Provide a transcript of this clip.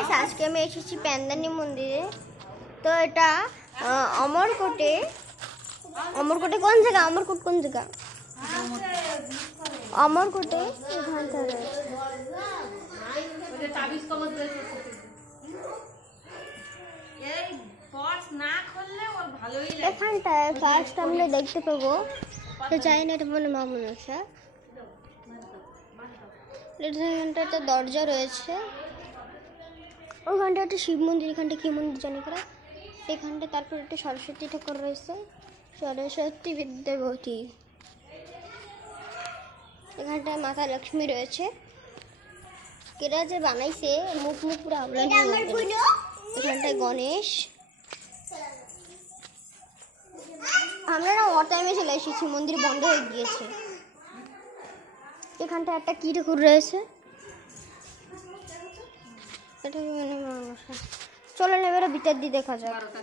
Guys, আজকে আমি এসেছি প্যান্দানি মন্দিরে। তো এটা অমরকোটে। অমরকোটে কোন জায়গা? অমরকোট কোন জায়গা? অমরকোটে এখানটা রয়েছে। এখানটায় ফার্স্ট আমরা দেখতে পাবো, তো জানি না এটা মনে মামুন আছে। এখানটা একটা দরজা রয়েছে। ওখানটা একটা শিব মন্দির, এখানটা কি মন্দির জানি করা। এখানটা তারপর একটা সরস্বতী ঠাকুর রয়েছে, সরস্বতী বিদ্যাবতী। এখানটায় মাতা লক্ষ্মী রয়েছে। কেরা যে বানাইছে মুখ মুখ পুরো আমরা। এখানটায় গণেশ। আমরা না ওর টাইমে চলে এসেছি, মন্দির বন্ধ হয়ে গিয়েছে। এখানটা একটা কি ঠাকুর রয়েছে, এটা কি মানে চলো এবারে ভিতর দিয়ে দেখা যাক।